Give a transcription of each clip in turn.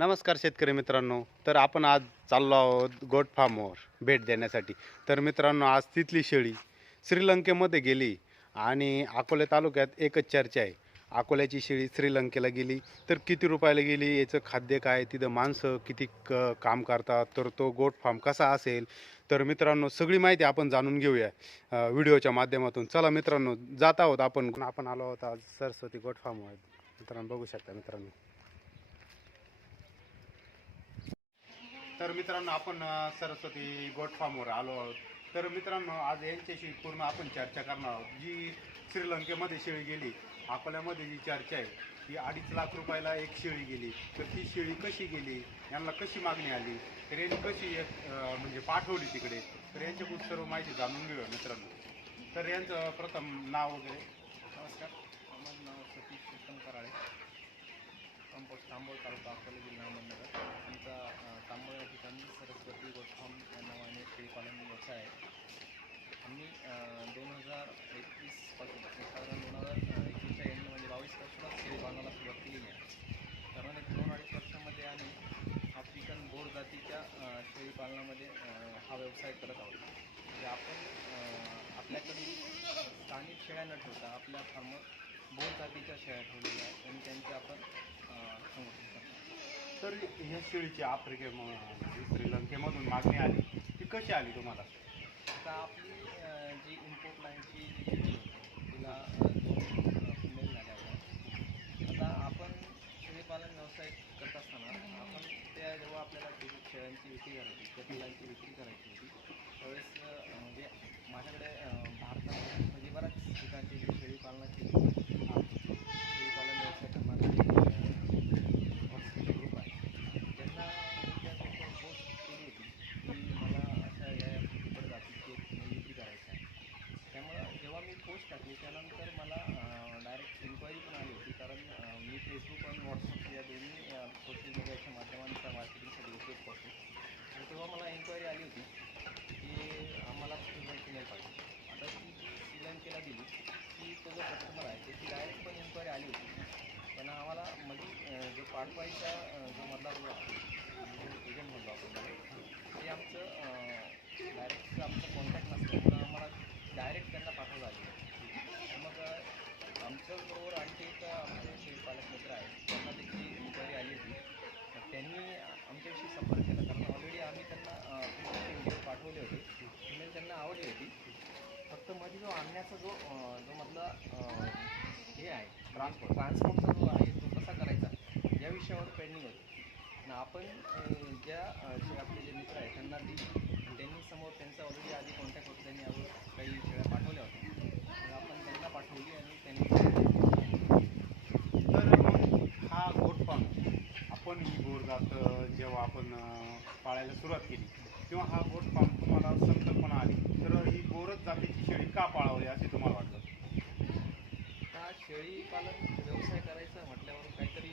नमस्कार शेतकरी मित्रांनो. तर आपण आज चाललो आहोत गोट फार्मवर भेट देण्यासाठी. तर मित्रांनो आज तिथली शेळी श्रीलंकेमध्ये गेली आणि अकोले तालुक्यात एकच चर्चा आहे. अकोल्याची शेळी श्रीलंकेला गेली तर किती रुपयाला गेली याचं खाद्य काय तिथं माणसं किती क काम करतात तर तो गोट फार्म कसा असेल? तर मित्रांनो सगळी माहिती आपण जाणून घेऊया व्हिडिओच्या माध्यमातून. चला मित्रांनो जात आहोत आपण. आपण आलो आहोत आज सरस्वती गोट फार्मवर मित्रांनो बघू शकता मित्रांनो. तर मित्रांनो आपण सरस्वती गोट फार्मवर आलो आहोत. तर मित्रांनो आज यांच्याशी पूर्ण आपण चर्चा करणार आहोत. जी श्रीलंकेमध्ये शेळी गेली अकोल्यामध्ये जी चर्चा आहे ती अडीच लाख रुपयाला एक शेळी गेली. तर ती शेळी कशी गेली? यांना कशी मागणी आली? तर यांनी कशी एक, म्हणजे पाठवली तिकडे? तर यांच्याकडून सर्व माहिती जाणून घेऊया मित्रांनो. तर यांचं प्रथम नाव वगैरे. नमस्कार. कंपोस्ट तांबोळ तालुका अकोला जिल्हा अहमदनगर. आमचा तांबोळ या ठिकाणी सरस्वती गोटफार्म या नावाने शेळीपालन व्यवसाय आहे. आम्ही दोन हजार एकवीसपासून साधारण दोन हजार एकवीसच्या एंड म्हणजे बावीसपासूनच शेळीपालनाला सुरुवात केलेली आहे. कारण एक दोन अडीच वर्षामध्ये आम्ही आफ्रिकन बोर जातीच्या शेळीपालनामध्ये हा व्यवसाय करत आहोत. म्हणजे आपण आपल्याकडे स्थानिक शेळ्या न ठेवता आपल्या फार्मर बोर जातीच्या शेळ्या ठेवलेल्या आहेत आणि त्यांचे आपण संगोपन करतो. तर ह्या शेळीची आफ्रिके म्हणजे श्रीलंकेमधून मागणी आली. ती कशी आली तुम्हाला? आता आपली अ, जी इम्पोर्ट लाईनची जी शेळी होती तिला अ, दोन फिमेल झाल्या होत्या. आता आपण शेळीपालन व्यवसाय करत असताना आपण त्या जेव्हा आपल्याला ती शेळ्यांची विक्री करायची त्या पिलांची विक्री करायची होती त्यावेळेस अ, म्हणजे माझ्याकडे भारतामध्ये भारतात म्हणजे बऱ्याच ठिकाणची जी शेळीपालनाची शेळीपालन व्यवसाय करणारे हॉस्पिटल ग्रुप आहे त्यांना त्या पोस्ट केली होती. की मला अशा या पुढे जातीची एक विक्री करायची आहे. त्यामुळं जेव्हा मी पोस्ट टाकली त्यानंतर मला डायरेक्ट इन्क्वायरी पण आली होती. कारण मी फेसबुक आणि व्हॉट्सअप या दोन्ही सोशल मीडियाच्या माध्यमांचा मार्केटिंगसाठी उपयोग करतो. तर तेव्हा मला इन्क्वायरी आली होती. की सिलन केलं पाहिजे. आता ती जी श्रीलंकेला दिली ती तो जो कस्टमर आहे त्याची डायरेक्ट पण इन्क्वायरी आली होती. पण आम्हाला म्हणजे जो पाठवायचा जो मधला जो एजंट म्हणजे म्हणतो आपण ते आमचं डायरेक्ट आमचं कॉन्टॅक्ट नसल्यामुळं आम्हाला डायरेक्ट त्यांना पाठवलं आली. मग आमच्याबरोबर आणखी एक आमचे शेळीपालक मित्र आहेत त्यांना त्याची इन्क्वायरी आली होती. त्यांनी आमच्याविषयी संपर्क केला कारण ऑलरेडी आम्ही त्यांना पाठवले होते. ईमेल त्यांना आवडली होती. फक्त मध्ये जो आणण्याचा जो जो मधला हे आहे ट्रान्सपोर्ट ट्रान्सपोर्टचा जो आहे तो कसा करायचा या विषयावर पेंडिंग होती. आणि आपण ज्या जे आपले जे मित्र आहेत त्यांना दिली त्यांनी समोर त्यांचा ऑलरेडी आधी कॉन्टॅक्ट होता त्यांनी यावर काही वेळा पाठवल्या होत्या. आपण त्यांना पाठवली आणि त्यांनी तर हा गोटपान आपण ही गोरजात जेव्हा आपण पाळायला सुरुवात केली किंवा हा गोट फार्म तुम्हाला संकल्पना आली. तर ही गोरज जातीची शेळी का पाळावली असे तुम्हाला वाटलं हा शेळी पालन व्यवसाय करायचा म्हटल्यावर काहीतरी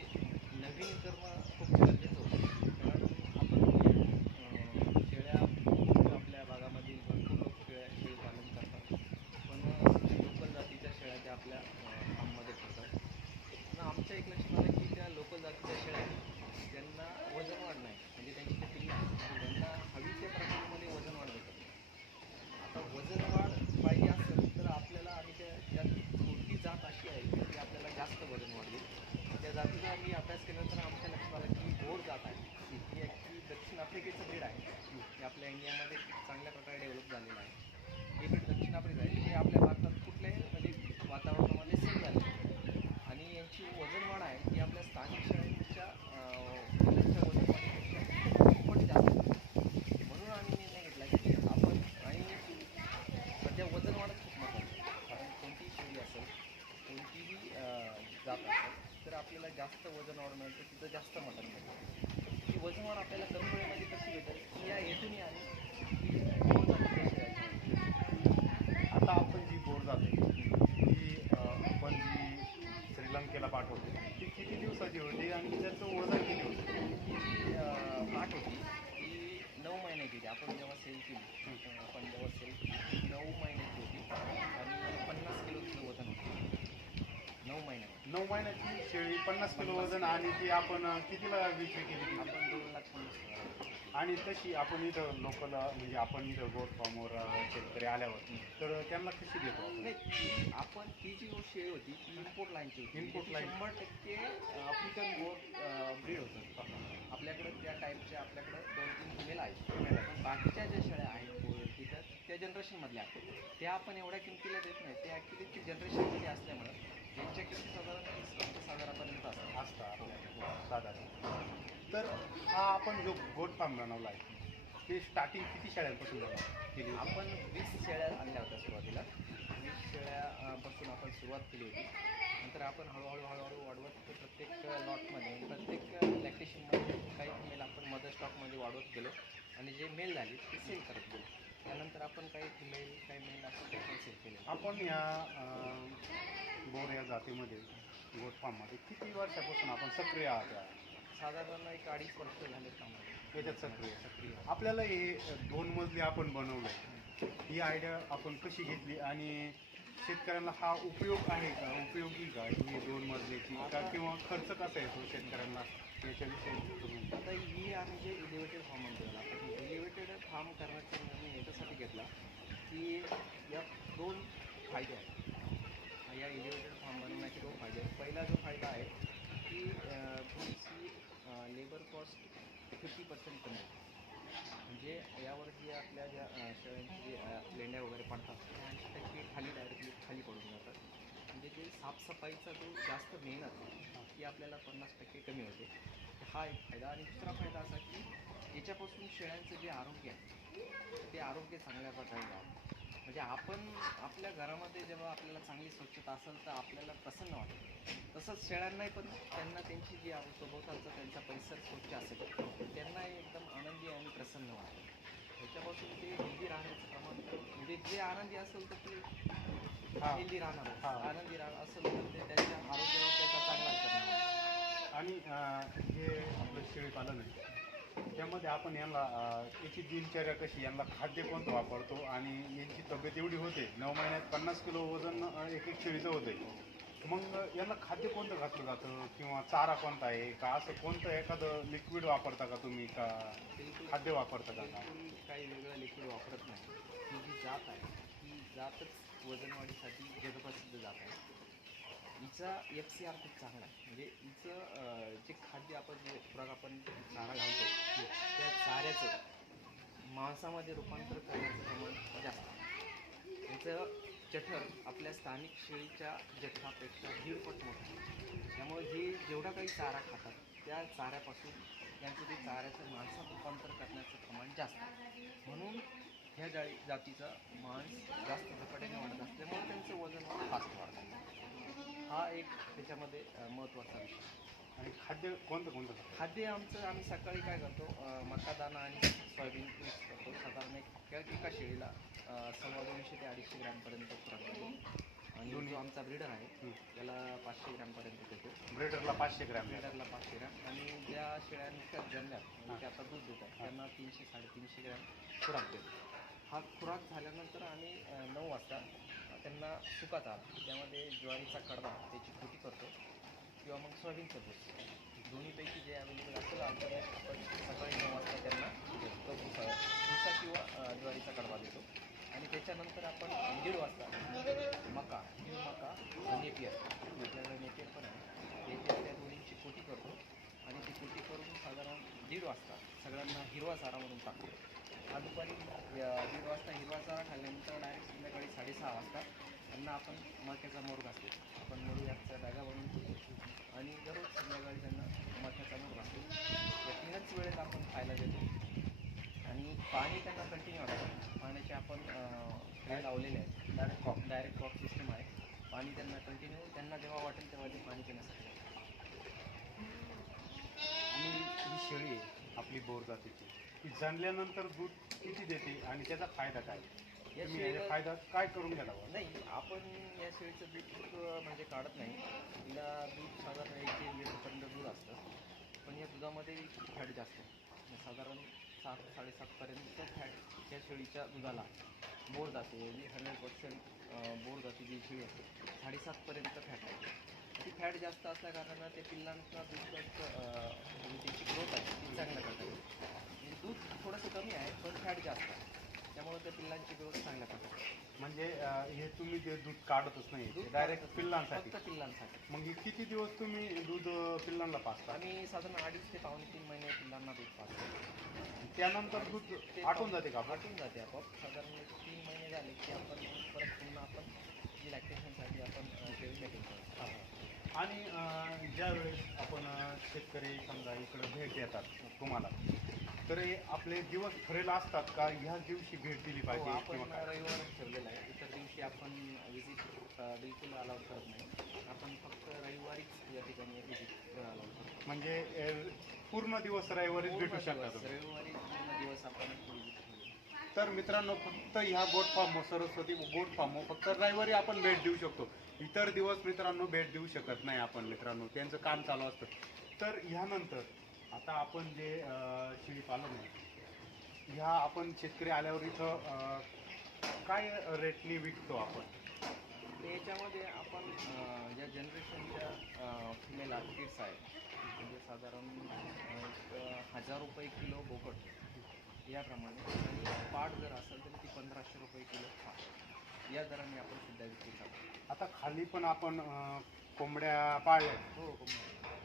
नवीन करणं खूप गरजेचं होतं कारण आपण अं, शेळ्या आपल्या भागामधील भरपूर लोक शेळ्या शेळी पालन करतात पण लोकल जातीच्या शेळ्या त्या आपल्या अं, फार्ममध्ये ठेवतात पण आमच्या एक लक्षात आलं की त्या लोकल जातीच्या शेळ्या त्यांना वजन वाढ नाही म्हणजे त्यांची ते पिल्लं आहेत त्यांना हवी त्या प्रमाणामध्ये वजन वाढ भेटत नाही. आता वजन वाढ पाहिजे असेल तर आपल्याला आणि त्या त्यात कोणती जात अशी आहे की ती आपल्याला जास्त वजन वाढवेल त्या जातीचा मी अभ्यास केल्यानंतर आमच्या लक्षात आलं की बोर जात आहे ही ॲक्च्युली दक्षिण आफ्रिकेचं ब्रीड आहे हे आपल्या इंडियामध्ये चांगल्या प्रकारे डेव्हलप झालेलं आहे हे ब्रीड दक्षिण आफ्रिका आहे हे आपल्या भारतात कुठल्याही म्हणजे वातावरणामध्ये सेम झाले आणि यांची वजन वाढ आहे ती आपल्या स्थानिक शेळ्यांच्या अं, पिल्लांच्या वजन वाढीपेक्षा खूपच जास्त आहे. म्हणून आम्ही निर्णय घेतला की आपण आणि सध्या वजन वाढत खूप महत्त्वाचं आहे. कारण कोणतीही शेळी असेल कोणतीही अं, जात असेल तर आपल्याला जास्त वजन वाढ मिळतं तिथं जास्त मटण मिळतं की वजन आपल्याला कमी वेळेमध्ये कशी भेटेल की या हेतूने आणि आता आपण जी बोर जाते ती आपण जी श्रीलंकेला पाठवते ती किती दिवसाची होती आणि त्याचं वजन किती होतं? जी नऊ महिन्याची होती आपण जेव्हा सेल केली आपण जेव्हा सेल केली नऊ महिन्याची होती आणि पन्नास किलो तिचं वजन होतं. नऊ महिन्यात नऊ महिन्याची? शेळी पन्नास किलो वजन आणि ती आपण कितीला विक्री केली? आपण दोन लाख पन्नास. आणि तशी आपण इथं लोकल म्हणजे आपण इथं गोट फार्मवर शेतकरी आल्यावर तर त्यांना कशी देतो आपण? आपण ती जी शेळी होती ती इम्पोर्ट लाईनची होती. ज्याची line. शंभर टक्के आफ्रिकन गोट ब्रीड होतं. आपल्याकडे त्या टाईपच्या आपल्याकडे दोन तीन फिमेल आहेत. बाकीच्या ज्या शेळ्या आहेत तिथं त्या जनरेशनमधल्या आहेत. त्या आपण एवढ्या किमतीला देत नाही. ते ॲक्च्युली ती जनरेशनमध्ये असल्यामुळं त्यांच्या किमती साधारण हजारापर्यंत असतात. असतं साधारण तर हा आपण जो गोट फार्म बनवला आहे ते स्टार्टिंग किती शाळांपासून बनवलं केली होती? आपण वीस शेळ्या आणल्या होत्या सुरुवातीला. वीस शेळ्या अ, पासून आपण सुरुवात केली होती. नंतर आपण हळूहळू हळूहळू वाढवत ते प्रत्येक लॉटमध्ये. प्रत्येक लॅक्टेशनमध्ये काही मेल आपण मदर स्टॉकमध्ये वाढवत गेलो आणि जे मेल झाले ते सेल करत गेलो. त्यानंतर आपण काही फिमेल काही मेल असं ते पण सेल केले. आपण या अं, बोर या जातीमध्ये गोट फार्ममध्ये किती वर्षापासून आपण सक्रिय आहात या? साधारण एक अडीच वर्ष झाले कामाला याच्यात सक्रिय सक्रिय. आपल्याला हे दोन मजली आपण बनवलं ही आयडिया आपण कशी घेतली आणि शेतकऱ्यांना हा उपयोग आहे का? उपयोगी का ही दोन मजलीची? का किंवा खर्च कसा येतो शेतकऱ्यांना? याच्याविषयी तुम्ही आता ही आम्ही जे इलिव्हेटेड फार्म म्हणतो ही इलिव्हेटेड फार्म करण्याचा निर्णय याच्यासाठी घेतला की या दोन फायदे आहेत. या इंडिव्हिज्युअल फॉर्म बनवण्याचे दोन फायदे आहेत. पहिला जो फायदा आहे की तुमची लेबर कॉस्ट फिफ्टी पर्सेंट कमी होते म्हणजे यावरती आपल्या ज्या शेळ्यांची जे लेंड्या वगैरे पडतात त्या ऐंशी टक्के खाली डायरेक्टली खाली पडून जातात. म्हणजे ते साफसफाईचा जो जास्त मेहनत ती आपल्याला पन्नास टक्के कमी होते. हा एक फायदा. आणि दुसरा फायदा असा की याच्यापासून शेळ्यांचं जे आरोग्य आहे ते आरोग्य चांगल्या प्रकारे राहतं म्हणजे आपण आपल्या घरामध्ये जेव्हा आपल्याला चांगली स्वच्छता असेल तर आपल्याला प्रसन्न वाटतं तसंच शेळ्यांनाही पण त्यांना त्यांची जी सभोवतालचा त्यांचा परिसर स्वच्छ असेल त्यांनाही एकदम आनंदी आणि प्रसन्न वाटतं ह्याच्यापासून ते हेल्दी राहण्याचं प्रमाण म्हणजे जे आनंदी असेल तर ते. हेल्दी राहणार. आनंदी राहणार असेल तर ते त्यांच्या आरोग्यावर त्याचा चांगला होणार. आणि हे आपलं शेळीपालन आहे त्यामध्ये आपण यांना याची दिनचर्या कशी यांना खाद्य कोणतं वापरतो आणि यांची तब्येत एवढी होते नऊ महिन्यात पन्नास किलो वजन एक एक शेळीचं होते मग यांना खाद्य कोणतं घातलं जातं? किंवा चारा कोणता आहे? का असं कोणतं एखादं लिक्विड वापरता का तुम्ही? का खाद्य वापरता का? काही वेगळं लिक्विड वापरत नाही. ही जी जात आहे ही जातच वजनवाढीसाठी जगप्रसिद्ध जात आहे. हिचा एफ सी आर खूप चांगला आहे. म्हणजे हिचं जे खाद्य आपण जे खुराक आपण चारा घालतो त्या चाऱ्याचं मांसामध्ये रूपांतर करण्याचं प्रमाण जास्त आहे. याचं जठर आपल्या स्थानिक शेळीच्या जठरापेक्षा दीडपट मोठं आहे. त्यामुळे हे जेवढा काही चारा खातात त्या चाऱ्यापासून त्यांचं ते चाऱ्याचं मांसात रूपांतर करण्याचं प्रमाण जास्त आहे. म्हणून ह्या जाळी जातीचं मांस जास्त झपाट्याने वाढत असल्यामुळे त्यांचं वजन फास्ट हा एक त्याच्यामध्ये महत्त्वाचा विषय आहे. आणि खाद्य कोणतं कोणतं? खाद्य आमचं आम्ही सकाळी काय करतो अं, मकादाना आणि सोयाबीन मिक्स करतो साधारण एक एका शेळीला सव्वा दोनशे ते अडीचशे ग्रॅमपर्यंत खुराक देतो आणि? जो आमचा ब्रीडर आहे. त्याला पाचशे ग्रॅमपर्यंत देतो ब्रेडरला पाचशे ग्रॅम. ब्रीडरला पाचशे ग्रॅम आणि ज्या शेळ्या नुकत्याच जन्मल्यात म्हणजे आता दूध देत आहेत त्यांना तीनशे साडेतीनशे ग्रॅम खुराक देतो हा खुराक झाल्यानंतर आम्ही नऊ वाजता त्यांना सुका त्यामध्ये ज्वारीचा कडवा त्याची खोटी करतो किंवा मग सोयाबीनचं भूस दोन्हीपैकी जे अवेलेबल असेल आमच्याकडे आपण सकाळी नऊ वाजता त्यांना तो भुसा भुसा किंवा ज्वारीचा कडवा देतो. आणि त्याच्यानंतर आपण दीड वाजता मका दीड मका नेपियर आपल्याकडे नेपियर पण आहे. नेपियर त्या दोन्हीची कोटी करतो. आणि ती कोटी करून साधारण दीड वाजता सगळ्यांना हिरवा चारा म्हणून टाकतो. हा दुपारी दीड वाजता हिरवा चारा खाल्ल्यानंतर डायरेक्ट संध्याकाळी साडेसहा वाजता त्यांना आपण मक्याचा मोर घालतो आपण मोर याचा डागा बनवून ठेवतो. आणि दररोज संध्याकाळी त्यांना मक्याचा मोर घालतो या तीनच वेळेत आपण खायला देतो. आणि पाणी त्यांना कंटिन्यू असतं पाण्याचे आपण हे लावलेले आहेत. Direct cock direct cock system आहे. पाणी त्यांना कंटिन्यू त्यांना जेव्हा वाटेल तेव्हा ते पाणी पिण्यासाठी आणि ही शेळी आहे आपली बोर जातीची ती जणल्यानंतर दूध किती देते आणि त्याचा फायदा काय? या तुम्ही याचा शेळीला- फायदा काय करून घ्यावा नाही आपण या शेळीचं दूध खूप अं, म्हणजे काढत नाही. तिला दूध साधारण एक दीड लिटरपर्यंत दूध असतं. पण या दुधामध्ये फॅट जास्त आहे. म्हणजे साधारण सात साडेसातपर्यंत फॅट या शेळीच्या दुधाला बोर जाते. जी हंड्रेड पर्सेंट बोर जाते जी शेळी असते. साडेसातपर्यंत फॅट आहे. ती फॅट जास्त असल्या कारणानं ते पिल्लांचा दूध म्हणजे त्याची ग्रोथ आहे. ती चांगल्या प्रकारे. म्हणजे दूध थोडंसं कमी आहे पण फॅट जास्त आहे. त्यामुळे त्या पिल्लांची ग्रोथ चांगल्या होते. म्हणजे अं, हे तुम्ही ते दूध काढतच नाही दूध डायरेक्ट काढतच पिल्लांसाठी. फक्त पिल्लांसाठी. मग हे किती दिवस तुम्ही दूध अं, पिल्लांना पाचता आम्ही साधारण अडीच ते पावणे तीन महिने पिल्लांना दूध पाजतो. त्यानंतर दूध ते आटून जाते का? आटून जाते आपोआप. साधारण एक तीन महिने झाले की आपण परत पुन्हा आपण जी लॅक्टेशनसाठी आपण मेकिंग करतो आणि अं, ज्यावेळेस आपण अं, शेतकरी समजा इकडं भेट देतात तुम्हाला तर हे आपले दिवस ठरेल असतात का? ह्याच दिवशी भेट दिली हो, पाहिजे आपण किंवा काय? रविवार ठेवलेला आहे. इतर दिवशी आपण विजिट बिलकुल अलाउड करत नाही. आपण फक्त रविवारीच या ठिकाणी विजिट अलाउड करतो. म्हणजे अं, पूर्ण दिवस रविवारीच भेटू पूर्ण शकता दिवस, तुम्ही? रविवारी पूर्ण दिवस आपण तर मित्रांनो फक्त ह्या goat farm Saraswati goat farm फक्त रविवारी आपण भेट देऊ शकतो. इतर दिवस मित्रांनो भेट देऊ शकत नाही आपण मित्रांनो. त्यांचं काम चालू असतं. तर ह्यानंतर आता आपण जे शेळी पालन आहे ह्या आपण शेतकरी आल्यावर इथं काय रेटने विकतो आपण? याच्यामध्ये आपण ज्या जनरेशनच्या फिमेल आर्टिस्ट आहेत. म्हणजे साधारण एक हजार रुपये किलो बोकट याप्रमाणे. आणि पाठ जर असेल तर ती पंधराशे रुपये किलो पाट. या दराने आपण सध्या विक्री करतो आता खाली पण आपण अं, कोंबड्या पाळल्या. हो हो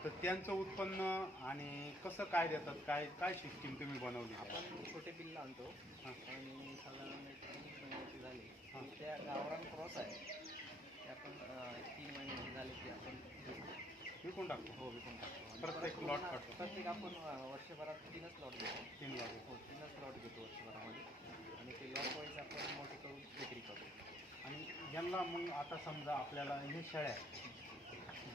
तर त्यांचं उत्पन्न आणि कसं काय देतात? काय काय सिस्टीम तुम्ही बनवली? आहे? आपण छोटे पिल्लं आणतो. हां. आणि साधारण एक तीन महिन्याची झाली. हां. की त्या गावरान क्रॉस आहे. ते आपण अं, एक तीन महिन्याची झाली की आपण विकतो. विकून टाकतो. हो विकून टाकतो. आणि प्रत्येक परत lot पुन्हा- काढतो. प्रत्येक आपण अं, वर्षभरात तीनच लॉट घेतो. तीन लाख हो तीनच लॉट घेतो वर्षभरामध्ये. आणि ते लॉट वाईज आपण मोठे करून विक्री करतो. आणि यांना मग आता समजा आपल्याला हे शेळ्या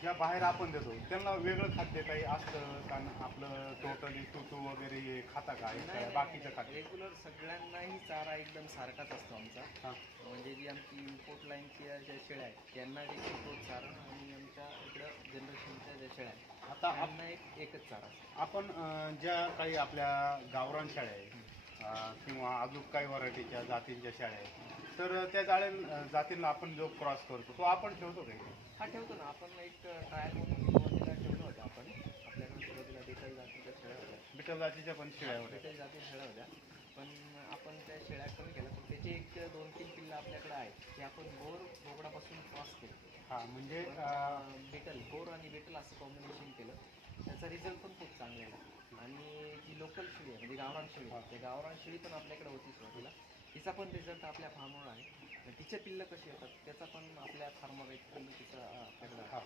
ज्या बाहेर आपण देतो त्यांना वेगळं खाद्य काही असतं कारण आपलं टोटली तुतू वगैरे हे खाता का? हे बाकीचं खाते? रेग्युलर सगळ्यांनाही चारा एकदम सारखाच असतो आमचा. हां. म्हणजे जी आमची इम्पोर्ट लाईनची ज्या शेळ्या आहेत त्यांना देखील तोच चारा आणि आमच्या इकडं जनरेशनच्या ज्या शेळ्या आहेत आता आप- त्यांना एक एकच चारा. आपण ज्या काही आपल्या गावरान शेळ्या आहे अं, किंवा अजून काही व्हरायटीच्या जातींच्या शेळ्या आहेत तर त्या जाळ्या अं, जातींना आपण जो क्रॉस करतो तो आपण ठेवतो का इथे? हा ठेवतो ना. आपण एक ट्रायल म्हणून सुरुवातीला ठेवलं होतं आपण. आपल्याकडे सुरुवातीला डिटेल जातीच्या शेळ्या होत्या. बिटल जातीच्या पण शेळ्या होत्या. डिटेल जाती शेळ्या होत्या. पण आपण त्या शेळ्या कमी केल्या. पण त्याचे एक दोन तीन पिल्लं आपल्याकडे आहेत. ते आपण बोर बोकडापासून क्रॉस केलं. हा म्हणजे बेटल बोर आणि बेटल असं कॉम्बिनेशन केलं. त्याचा रिझल्ट पण खूप चांगला आला. आणि जी लोकल शेळी आहे म्हणजे गावरान शेळी. आहे, ते गावरान शेळी पण आपल्याकडे होती सुरुवातीला. तिचा पण रिझल्ट आपल्या फार्मवर आहे. तिचे पिल्लं कशी येतात त्याचा पण आपल्या फार्मवर एक तिचा आपल्याकडे हा.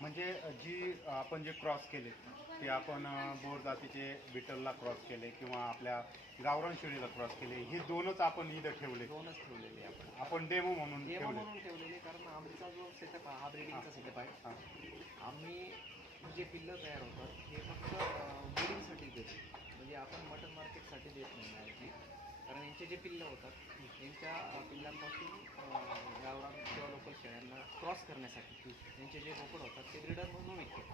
म्हणजे जी आपण जे क्रॉस केले ते आपण बोर जातीचे बिटलला क्रॉस केले किंवा आपल्या गावरान शेळीला क्रॉस केले हे दोनच आपण इथं ठेवले. दोनच ठेवलेले आपण. आपण डेमो म्हणून डेमो म्हणून ठेवलेले कारण आमचा जो सेटअप आहे हा ब्रिडिंगचा सेटअप आहे. आम्ही जे पिल्लं तयार होतात हे फक्त ब्रिडिंगसाठी देतो. म्हणजे आपण मटन मार्केटसाठी देत नाही कारण यांचे जे पिल्लं होतात यांच्या पिल्लांपासून गावरान किंवा लोकल शेळ्यांना क्रॉस करण्यासाठी यांचे जे बोकड होतात ते ब्रिडर म्हणून विकतो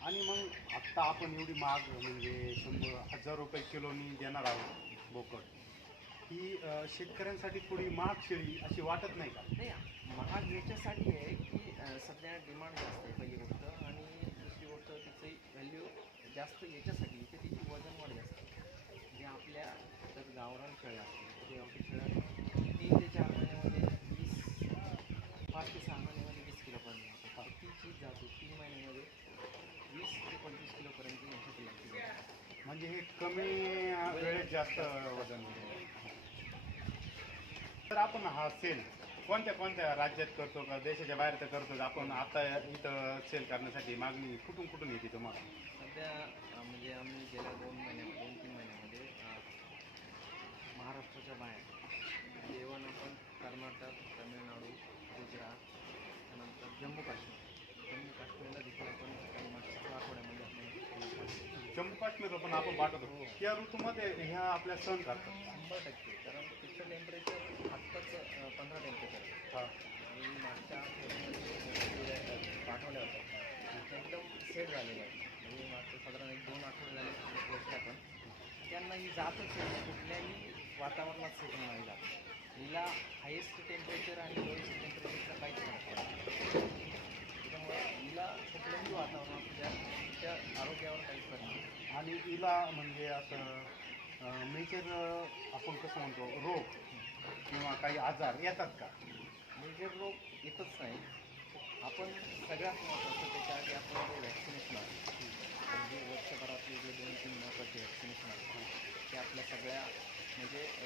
आणि मग आत्ता आपण एवढी महाग म्हणजे शंभर हजार रुपये किलोनी देणार आहोत बोकड. ही शेतकऱ्यांसाठी थोडी महाग शेळी अशी वाटत नाही का? नाही महाग याच्यासाठी आहे की सध्या डिमांड जास्त आहे पहिली गोष्ट आणि दुसरी गोष्ट तिची व्हॅल्यू जास्त याच्यासाठी की तिची वजन वाढ जास्त. म्हणजे आपल्या जर गावरान शेळ्या असतील. तर गावठी शेळ्या तीन ते चार महिन्यामध्ये वीस पाच ते सहा महिन्यामध्ये वीस किलोपर्यंत जातात ती चीज जातो तीन महिन्यामध्ये वीस ते पंचवीस किलोपर्यंत पिल्लांची जाते म्हणजे हे कमी वेळेत जास्त वजन. तर आपण हा सेल कोणत्या कोणत्या राज्यात करतो का देशाच्या बाहेर तर करतो आपण आता इथं सेल करण्यासाठी मागणी कुठून कुठून येते तुम्हाला? सध्या म्हणजे आम्ही गेल्या दोन महिन्या दोन तीन महिन्यामध्ये अं, महाराष्ट्राच्या बाहेर. जेवण आपण कर्नाटक तमिळनाडू गुजरात त्यानंतर जम्मू काश्मीर. जम्मू काश्मीरला देखील आपण मागच्या आठवड्यामध्ये आपण जम्मू काश्मीरला पण आपण पाठवतो. या ऋतूमध्ये ह्या आपल्या सण करतात. शंभर टक्के. कारण तिथलं टेम्परेचर आत्ताच पंधरा टेम्परेचर आहे हा. आणि मागच्या पाठवल्या होत्या. त्या एकदम सेट झालेल्या आहेत म्हणजे मागच्या साधारण एक दोन आठवडे झाले पोहोचल्या पण त्यांना ही जातच नाही. कुठल्याही वातावरणात सेटिंग व्हायला हिला हायेस्ट टेम्परेचर आणि लोएस्ट टेम्परेचरचा काहीच फरक त्याच्यामुळे हिला कुठल्याही वातावरणात त्या तिच्या आरोग्यावर काहीच फरक आणि हिला म्हणजे असं मेजर आपण कसं म्हणतो रोग किंवा काही आजार येतात का? मेजर रोग येतच नाही. आपण सगळ्यात महत्त्वाचं त्याच्या आधी आपण जे व्हॅक्सिनेशन आहे म्हणजे वर्षभरातले जे दोन तीन महत्त्वाचे व्हॅक्सिनेशन आहेत ते आपल्या सगळ्या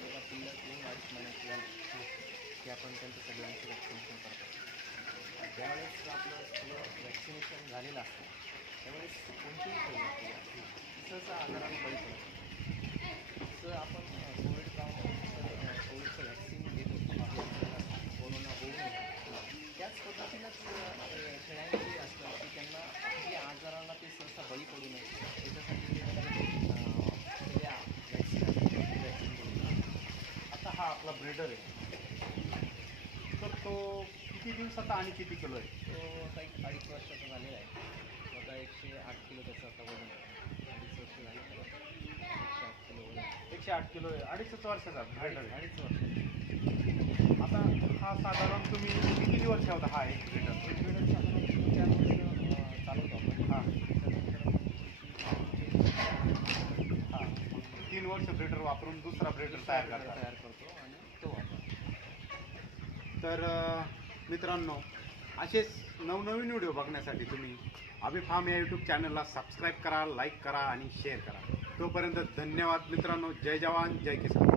म्हणजे एकदा पिल्लं वाईट अडीच की आपण त्यांचं सगळ्यांचं वॅक्सिनेशन करतो ज्यावेळेस आपलं सगळं वॅक्सिनेशन झालेलं असतं त्यावेळेस कोणतीही खेळ असते सहसा आजाराने बळी पडतो नाही. जसं आपण कोविड काम कोविडचं वॅक्सिन घेत होतो कोरोना होऊ नये त्याच पद्धतीनंच अं, शेळ्यांची असतं की त्यांना जे आजाराला ते सहसा बळी पडू नये त्याच्यासाठी ते म्हणजे, त्या वॅक्सिन वॅक्सिन करून आता हा आपला ब्रेडर आहे. तर तो किती दिवसाचा आणि किती किलो आहे? तो आता एक अडीच वर्षाचा झालेला आहे. आता एकशे आठ किलो त्याचं आता वजन आहे. अडीच वर्ष झाले एकशे आठ किलो वजन आहे. एकशे आठ किलो आहे. अडीचच वर्षाचा ब्रेडर आहे. अडीच वर्ष. आता हा साधारण तुम्ही किती दिवस ठेवता हा एक ब्रेडर साधारण तीन चार वर्ष चालवतो आपण. हा. हा. तीन वर्ष ब्रेडर वापरून दुसरा ब्रेडर तयार करतात तयार करतो. तर मित्रांनो असेच नवनवीन व्हिडिओ बघण्यासाठी तुम्ही अभि फार्म या यूट्यूब चॅनलला सबस्क्राईब करा लाईक करा आणि शेअर करा. तोपर्यंत धन्यवाद मित्रांनो. जय जवान जय किसान.